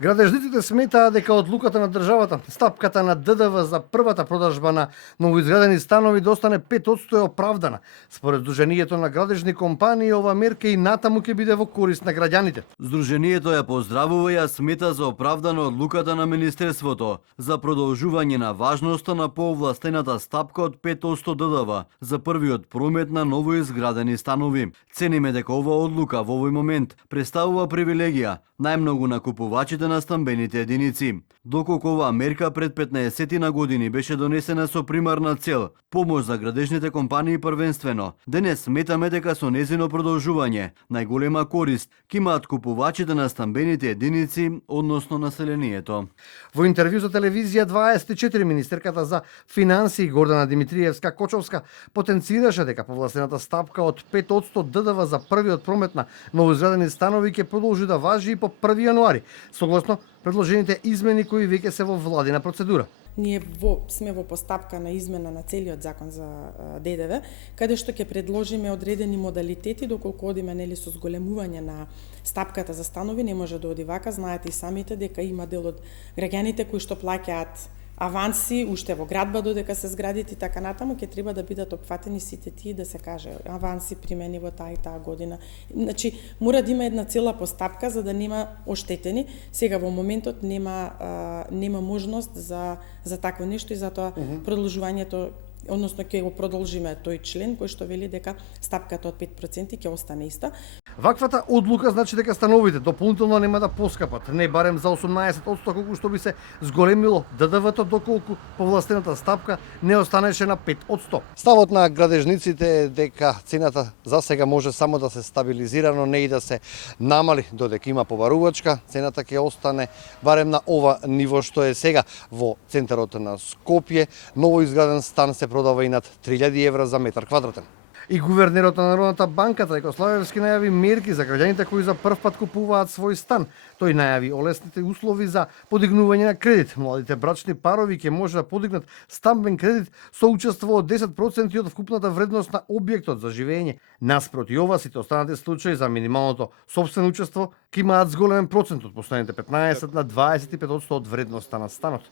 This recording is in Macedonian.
Градежниците сметаа дека одлуката на државата, стапката на ДДВ за првата продажба на новоизградени станови да остане 5% е оправдана. Според Сдруженијето на градежни компании, ова мерка и натаму ќе биде во корист на граѓаните. Сдруженијето ја поздравува и ја смета за оправдана одлуката на Министерството за продолжување на важноста на поовластената стапка од 5% ДДВ за првиот промет на новоизградени станови. Цениме дека оваа одлука во овој момент представува привилегија најмногу на купувачите на стамбените единици. Доколку оваа мерка пред 15 на години беше донесена со примарна цел помош за градежните компании првенствено, денес сметаме дека со незино продолжување најголема корист ќе имаат купувачите на стамбените единици, односно населението. Во интервју за телевизија 24 министерката за финансии Гордана Димитриевска-Кочовска потенцираше дека повластената стапка од 5% ДДВ за првиот промет на новоизградени станови ќе продолжи да важи и по 1 јануари, согласно предложените измени кои веќе се во владина процедура. Ние сме во постапка на измена на целиот закон за ДДВ, каде што ќе предложиме одредени модалитети, доколку одиме со зголемување на стапката за станови, не може да оди вака. Знаете и самите дека има дел од граѓаните кои што плаќаат аванси уште во градба додека се зградите и така натаму, ќе треба да бидат опфатени сите тие, да се каже аванси примени во таа и таа година. Значи мора да има една цела постапка за да нема оштетени. Сега во моментот нема можност за такво нешто и затоа продолжувањето, односно ќе го продолжиме тој член кој што вели дека стапката од 5% ќе остане иста. Ваквата одлука значи дека становите дополнително нема да поскапат, не барем за 18% колку што би се зголемило ДДВ-то доколку повластената стапка не останеше на 5%. Ставот на градежниците е дека цената за сега може само да се стабилизира, но не и да се намали додека има побарувачка. Цената ќе остане барем на ова ниво што е сега во центарот на Скопје. Новоизграден стан се продава и над 3000 евра за метар квадратен. И гувернерот на Народната банка Трајко Славевски најави мерки за граѓаните кои за прв пат купуваат свој стан. Тој најави олесните услови за подигнување на кредит. Младите брачни парови ќе може да подигнат стамбен кредит со учество од 10% од вкупната вредност на објектот за живење. Наспроти ова, сите останати случаи за минималното сопствено учество ќе имаат зголемен процент од последните 15 на 25% од вредноста на станот.